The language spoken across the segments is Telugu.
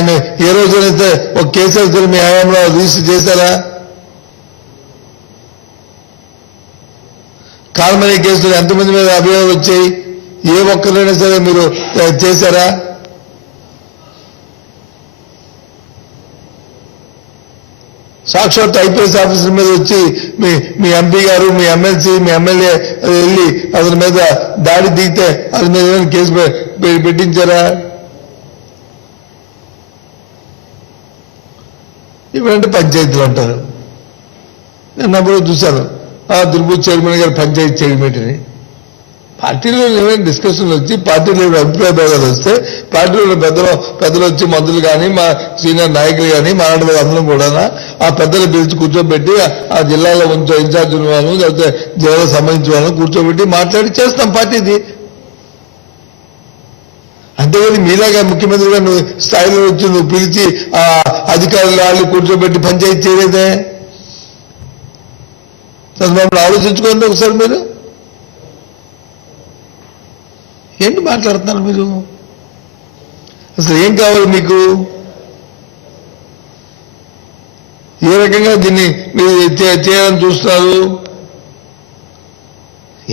ఆయన ఏ రోజునైతే ఒక కేసు అయితే మీ హయాంలో రిజిస్టర్ చేశారా? కాల్మని కేసులు ఎంతమంది మీద అభియోగాలు వచ్చాయి? ఏ ఒక్కరైనా సరే మీరు చేశారా? సాక్షాత్ ఐపీఎస్ ఆఫీసర్ మీద వచ్చి మీ మీ ఎంపీ గారు మీ ఎమ్మెల్సీ మీ ఎమ్మెల్యే వెళ్ళి అతని మీద దాడి దిగితే అతని మీద ఏమైనా కేసు పెట్టించారా? ఇవంటే పంచాయతీలు అంటారు. నేను అప్పుడు చూశాను. ఆ దుర్బూత్ చైర్మన్ గారు పంచాయతీ చైర్మన్ పార్టీలో ఏమైనా డిస్కషన్లు వచ్చి పార్టీలో ఏమైనా అభిప్రాయ భేదాలు వస్తే పార్టీలో పెద్దలు పెద్దలు వచ్చి మంత్రులు కానీ మా సీనియర్ నాయకులు కానీ మాట్లాడే అందరం కూడా ఆ పెద్దలు పిలిచి కూర్చోబెట్టి ఆ జిల్లాలో ఉంచో ఇన్ఛార్జ్ ఉన్న వాళ్ళు లేకపోతే జిల్లాలో సంబంధించిన వాళ్ళని కూర్చోబెట్టి మాట్లాడి చేస్తాం పార్టీది. అంతేగాని మీలాగా ముఖ్యమంత్రి నువ్వు స్థాయిలో వచ్చి నువ్వు పిలిచి ఆ అధికారులు వాళ్ళు కూర్చోబెట్టి పంచాయతీ చేయలేదే? చంద్రబాబు ఆలోచించుకోండి ఒకసారి మీరు. ఏంటి మాట్లాడుతున్నారు మీరు? అసలు ఏం కావాలి మీకు? ఏ రకంగా దీన్ని మీరు చేయాలని చూస్తారు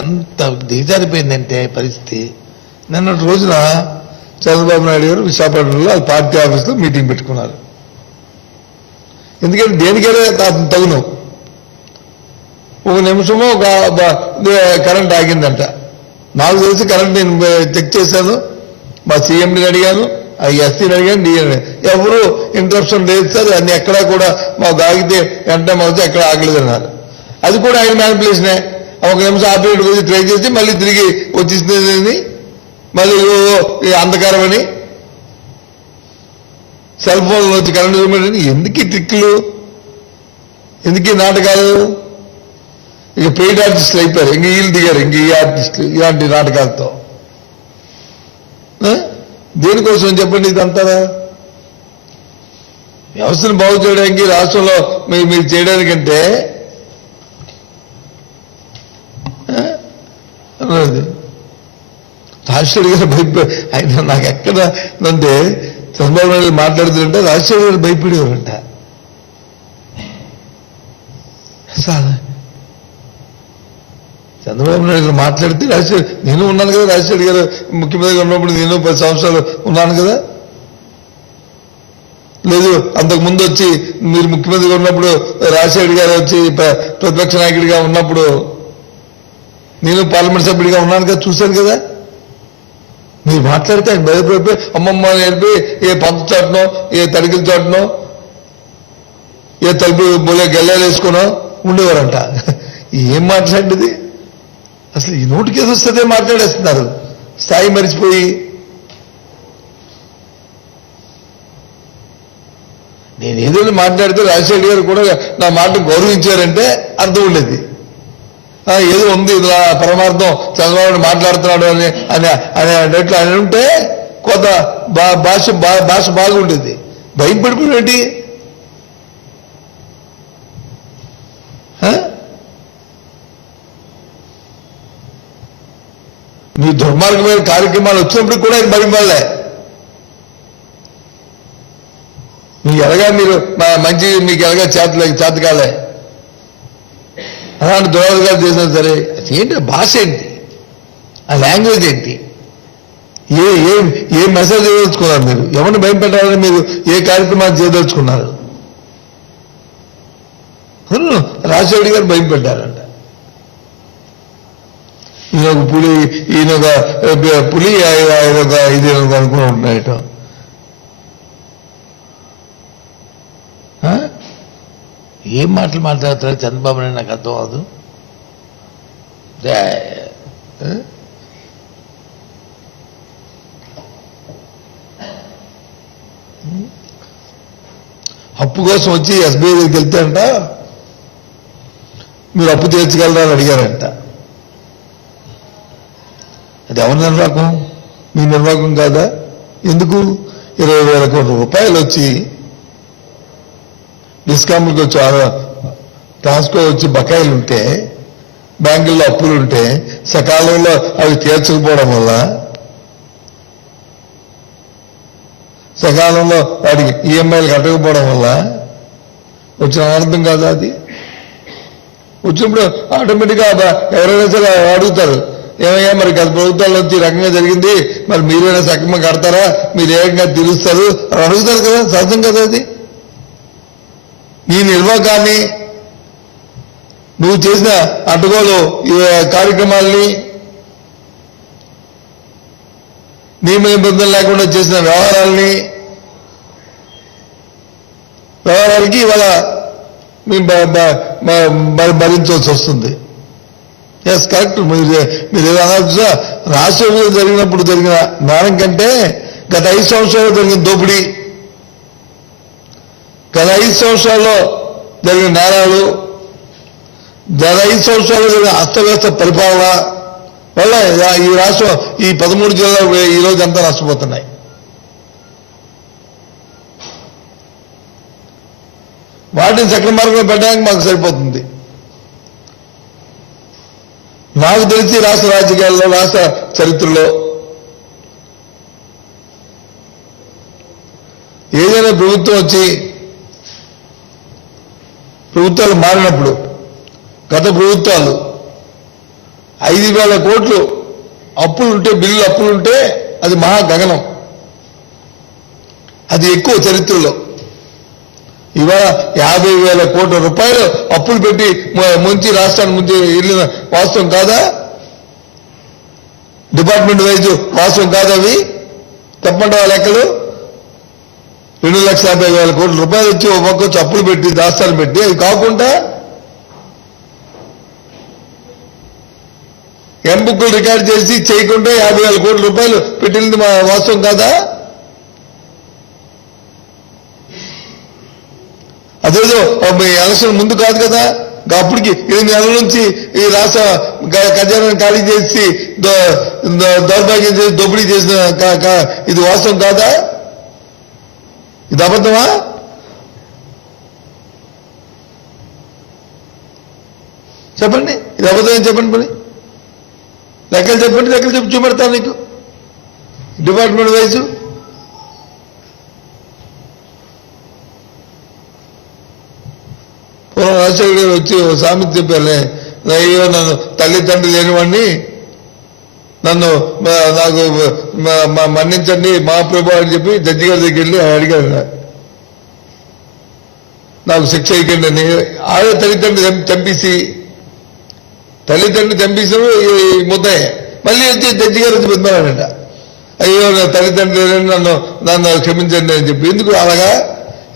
ఎంత దిగజారిపోయిందంటే పరిస్థితి. నిన్నటి రోజున చంద్రబాబు నాయుడు గారు విశాఖపట్నంలో అది పార్టీ ఆఫీస్లో మీటింగ్ పెట్టుకున్నారు. ఎందుకంటే దేనికైనా తగును. ఒక నిమిషము ఒక కరెంట్ ఆగిందంట. నాకు తెలిసి కరెంట్ నేను చెక్ చేశాను. మా సీఎంని అడిగాను ఆ ఎస్సీని అడిగాను డిఎన్ ఎవరు ఇంటరప్షన్ లేదు సార్ అన్ని ఎక్కడా కూడా మాకు ఆగితే వెంటనే మాకు ఎక్కడ ఆగలేదన్నారు. అది కూడా ఆయన మ్యానిపులేషనే ఒక నిమిషం ఆపరేట్ వచ్చి ట్రై చేసి మళ్ళీ తిరిగి వచ్చేసింది మళ్ళీ ఈ అంధకారం అని సెల్ ఫోన్లో వచ్చి కరెంటు చూపెట్టండి ఎందుకు ట్రిక్లు ఎందుకు నాటకాలు? ఇక పెయిడ్ ఆర్టిస్టులు అయిపోయారు. ఇంక వీళ్ళు దిగారు. ఇంక ఈ ఆర్టిస్టులు ఇలాంటి నాటకాలతో. దేనికోసం దేనికోసం చెప్పండి ఇదంతా? వ్యవస్థను బాగు చేయడానికి రాష్ట్రంలో మీరు మీరు చేయడానికంటే రాజశేఖర్ గారు భయపడి ఆయన నాకు ఎక్కడ అంటే చంద్రబాబు నాయుడు మాట్లాడుతుంటే రాజశేఖర్ గారు భయపడేవారంట. సార్ చంద్రబాబు నాయుడు గారు మాట్లాడితే రాజశేఖర్ నేను ఉన్నాను కదా రాజశేఖర్ గారు ముఖ్యమంత్రిగా ఉన్నప్పుడు నేను పది సంవత్సరాలు ఉన్నాను కదా. లేదు అంతకు ముందు వచ్చి మీరు ముఖ్యమంత్రిగా ఉన్నప్పుడు రాజశేఖర్ గారు వచ్చి ప్రతిపక్ష నాయకుడిగా ఉన్నప్పుడు నేను పార్లమెంట్ సభ్యుడిగా ఉన్నాను కదా చూశాను కదా. మీరు మాట్లాడితే ఆయన భయపడిపోయి అమ్మమ్మ నేర్పి ఏ పంత చోటనో ఏ తడికిలు చోటనో ఏ తలుపు బోలే గెల్లలు వేసుకునో ఉండేవారంట. ఏం మాట్లాడింది? అసలు ఈ నోటికి ఏదో వస్తే మాట్లాడేస్తున్నారు. స్థాయి మరిచిపోయి. నేను ఏదో మాట్లాడితే రాజశేఖర్ గారు కూడా నా మాట గౌరవించారంటే అర్థం ఉండేది. ఏదో ఉంది ఇలా పరమార్థం చంద్రబాబు మాట్లాడుతున్నాడు అని అని అని అని ఉంటే కొంత భాష భాష బాగుంటుంది. భయం పడిపోయినట్టు మీ దుర్మార్గమైన కార్యక్రమాలు వచ్చినప్పుడు కూడా ఇది భయం పడలే మీకు ఎలాగా మీరు మా- మంచి మీకు ఎలాగా చేతలే చేతకాలే. అలాంటి గారు చేసినా సరే అది ఏంటి భాష ఏంటి? ఆ లాంగ్వేజ్ ఏంటి? ఏ ఏ ఏ మెసేజ్ చేయదలుచుకున్నారు మీరు? ఎవరిని భయం పెట్టాలని మీరు ఏ కార్యక్రమాలు చేయదలుచుకున్నారు? అవును, రాజశేఖర్ గారు భయం పెట్టారంట ఈయన ఒక పులి ఈయన ఒక పులి ఆయన ఒక ఇది అనుకుని ఉంటున్నాయటం ఆ? ఏం మాటలు మాట్లాడతారు చంద్రబాబు నాయుడు నాకు అర్థం అవదు అప్పు కోసం వచ్చి ఎస్బీఐ దగ్గరికి వెళ్తే అంట మీరు అప్పు తీర్చగలరా అని అడిగారంట. అది ఎవరి నిర్వాహకం మీ నిర్వాహకం కాదా? ఎందుకు? ఇరవై వేల కోట్ల రూపాయలు వచ్చి డిస్కామ్కి వచ్చి ఆ- ట్రాన్స్కో వచ్చి బకాయిలు ఉంటే బ్యాంకుల్లో అప్పులు ఉంటే సకాలంలో అవి తీర్చకపోవడం వల్ల సకాలంలో వాడికి ఈఎంఐలు కట్టకపోవడం వల్ల వచ్చిన ఆనందం కాదా అది? వచ్చినప్పుడు ఆటోమేటిక్గా ఎవరైనా సరే అడుగుతారు ఏమయ్యా మరి గత ప్రభుత్వాల్లో ఈ రకంగా జరిగింది మరి మీరైనా సక్రమంగా కడతారా? మీరు ఏ రకంగా తీరుస్తారు అని అడుగుతారు కదా సహజం కదా అది? నీ నిర్వాహకాన్ని నువ్వు చేసిన అడ్డుగోలు ఈ కార్యక్రమాల్ని నియమ నిబంధనలు లేకుండా చేసిన వ్యవహారాల్ని వ్యవహారాలకి ఇవాళ మేము బ- వస్తుంది. ఎస్ కరెక్ట్ మీరు మీరు ఏదన్నా రాష్ట్రంలో జరిగినప్పుడు జరిగిన నేరం కంటే గత ఐదు సంవత్సరాలు జరిగిన దోపిడీ గత ఐదు సంవత్సరాల్లో జరిగిన నేరాలు గత ఐదు సంవత్సరాల్లో జరిగిన అస్తవ్యస్త పరిపాలన వల్ల ఈ రాష్ట్రం ఈ పదమూడు జిల్లాలు ఈ రోజు అంతా నష్టపోతున్నాయి. వాటిని చక్ర మార్గంలో పెట్టడానికి మాకు సరిపోతుంది. నాకు తెలిసి రాష్ట్ర రాజకీయాల్లో రాష్ట్ర చరిత్రలో ఏదైనా ప్రభుత్వం వచ్చి ప్రభుత్వాలు మారినప్పుడు గత ప్రభుత్వాలు ఐదు వేల కోట్లు అప్పులుంటే బిల్లు అప్పులుంటే అది మహా గగనం అది ఎక్కువ చరిత్రలో. ఇవాళ యాభై వేల కోట్ల రూపాయలు అప్పులు పెట్టి మంచి ముంచి రాష్ట్రాన్ని ముంచి వెళ్ళిన వాస్తవం కాదా? డిపార్ట్మెంట్ వైజ్ వాస్తవం కాదా అవి? తప్పండి లెక్కలు? రెండు లక్షల యాభై వేల కోట్ల రూపాయలు వచ్చి ఒక పక్క అప్పులు పెట్టి దాస్తాలు పెట్టి అది కాకుండా ఎంబుక్కులు రికార్డ్ చేసి చేయకుండా యాభై వేల కోట్ల రూపాయలు పెట్టింది మా వాస్తవం కాదా? అదేదో మీ ఎలక్షన్ ముందు కాదు కదా? అప్పటికి ఎనిమిది నెలల నుంచి ఈ రాష్ట్ర గ- ఖాళీ చేసి దౌర్భాగ్యం చేసి దోపిడీ చేసిన ఇది వాస్తవం కాదా? ఇది అబద్ధమా? చెప్పండి ఇది అబద్ధం చెప్పండి పని. లెక్కలు చెప్పండి లెక్కలు చెప్పి చూపెడతాను నీకు. Department wise. పూర్వం రాజశేఖర్ గారు వచ్చి ఓ సామెత చెప్పారులే అయ్యో నన్ను తల్లిదండ్రులు లేనివాడిని నన్ను నాకు మా- మన్నించండి మా ప్రభు అని చెప్పి జడ్జి గారి దగ్గరికి వెళ్ళి అడిగారు నాకు శిక్ష ఇవ్వకండి అని ఆడే తల్లిదండ్రులు చంపేసి తల్లిదండ్రులు చంపేసిన ఈ ముద్దయ్య మళ్ళీ వచ్చి జడ్జి గారు వచ్చి పెద్దవాడంట అయ్యో నా తల్లిదండ్రులు నన్ను నన్ను క్షమించండి అని చెప్పి. ఎందుకు? అలాగా?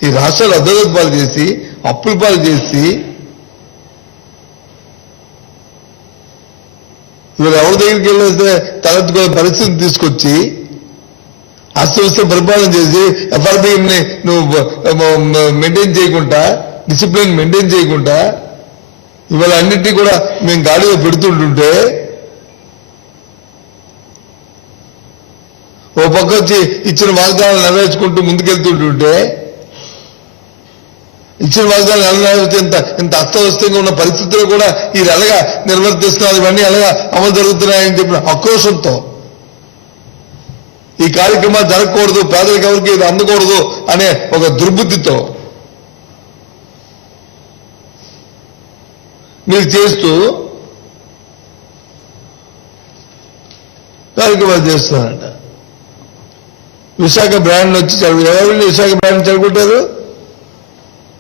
ఈ రాష్ట్రాలు అద్దగతి పాలు చేసి అప్పుల పాలు చేసి ఇవాళ ఎవరి దగ్గరికి వెళ్ళేస్తే తలెత్తుకునే పరిస్థితిని తీసుకొచ్చి అస్తవ్యస్త పరిపాలన చేసి ఎఫ్ఆర్బిఎంని నువ్వు మెయింటైన్ చేయకుండా డిసిప్లిన్ మెయింటైన్ చేయకుండా ఇవాళ అన్నింటినీ కూడా మేము గాడిలో పెడుతుంటుంటే ఓ పక్క వచ్చి ఇచ్చిన వాగ్దానాలు నెరవేర్చుకుంటూ ముందుకెళ్తుంటుంటే ఇచ్చిన వాగ్దానం నెరవేర్చి ఇంత ఇంత అస్తవ్యస్తంగా ఉన్న పరిస్థితుల్లో కూడా ఇది ఎలాగా నిర్వర్తిస్తున్నారు. ఇవన్నీ ఎలాగా అమలు జరుగుతున్నాయని చెప్పిన ఆక్రోషంతో ఈ కార్యక్రమాలు జరగకూడదు పేదలకు ఎవరికి ఇది అందకూడదు అనే ఒక దుర్బుద్ధితో మీరు చేస్తూ కార్యక్రమాలు చేస్తున్నారంట. విశాఖ బ్రాండ్ వచ్చి చదువు ఎవరు విశాఖ బ్రాండ్ చెడగొట్టారు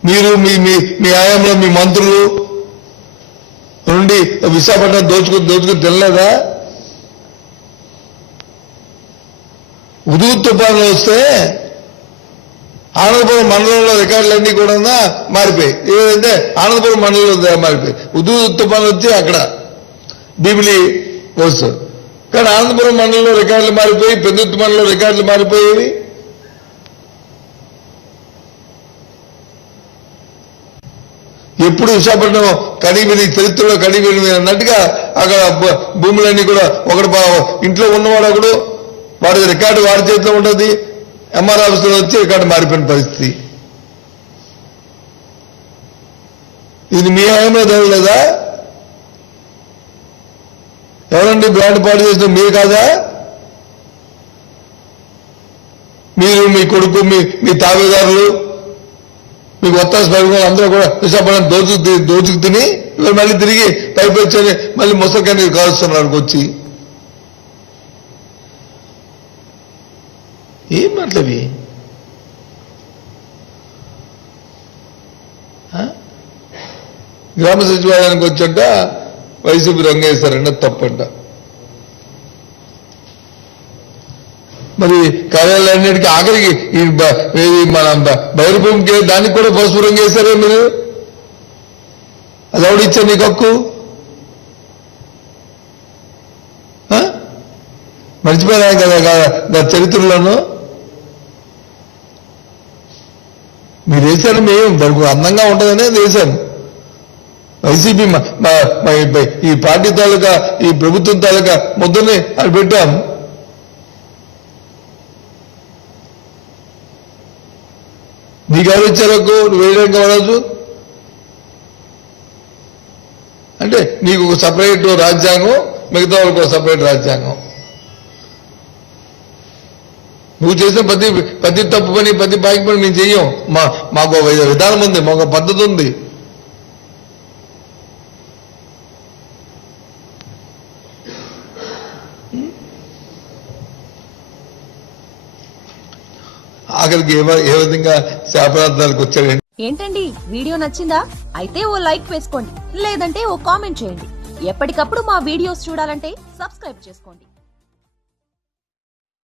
మీరు మీ మీ మీ ఆయంలో మీ మంత్రులు నుండి విశాఖపట్నం దోచుకుని దోచుకుని తినలేదా? ఉదూ తుఫాన్లు వస్తే ఆనందపురం మండలంలో రికార్డులన్నీ కూడా మారిపోయాయి. ఏదంటే ఆనందపురం మండలంలో మారిపోయాయి. ఉదూ తుఫాన్ వచ్చి అక్కడ భీమిలి వస్తుంది. కానీ ఆనందపురం మండలంలో రికార్డులు మారిపోయి పెద్ద మండలంలో రికార్డులు మారిపోయేవి? ఎప్పుడు విశాఖపట్నం కడివిని చరిత్రలో కడివిని అన్నట్టుగా అక్కడ భూములన్నీ కూడా ఒకడు ఇంట్లో ఉన్నవాడు ఒకడు వాడి రికార్డు వాడి చేతిలో ఉంటుంది. ఎంఆర్ ఆఫీసులో వచ్చి రికార్డు మారిపోయిన పరిస్థితి. ఇది మీ హయాంలో జరగలేదా? ఎవరండి బ్రాండ్ పాడు చేసిన మీరు కాదా? మీరు మీ కొడుకు మీ మీ తాబేదారులు మీకు ఒత్తాసు పరుగులు అందరూ కూడా విశాఖపట్నం దోచు దోచుకు తిని ఇవాళ మళ్ళీ తిరిగి పైపు వచ్చి మళ్ళీ ముసలికాయ కాలుస్తున్నారు వచ్చి. ఏం మాటలవి గ్రామ సచివాలయానికి వచ్చంట వైసీపీ రంగు తప్పంట. మరి కార్యాలయాన్నిటికీ ఆఖరికి ఈ మన బ- దానికి కూడా పసుపు చేశారే మీరు? అది ఎవడు ఇచ్చా నీకు హక్కు? ఆ? మర్చిపోయినా కదా నా గా చరిత్రలోను? మీరు వేశారు మేము దానికి అందంగా ఉంటుందనే వేశాను వైసీపీ ఈ పార్టీ తాలూకా ఈ ప్రభుత్వం తాలూకా ముద్దని అది పెట్టాం. నీకు ఎవరు ఇచ్చారు నువ్వు వేయడానికి కావచ్చు అంటే నీకు ఒక సపరేట్ రాజ్యాంగం మిగతా వాళ్ళకి ఒక సపరేట్ రాజ్యాంగం. నువ్వు చేసిన ప్రతి ప్రతి తప్పు పని ప్రతి బాకి పని మేము చెయ్యం. మా మాకు ఒక విధానం ఉంది మాకు పద్ధతి ఉంది. అక్కడికి ఏ విధంగా శాపరార్థాలకు వచ్చాడు ఏంటండి? వీడియో నచ్చిందా? అయితే ఓ లైక్ వేసుకోండి. లేదంటే ఓ కామెంట్ చేయండి. ఎప్పటికప్పుడు మా వీడియోస్ చూడాలంటే సబ్స్క్రైబ్ చేసుకోండి.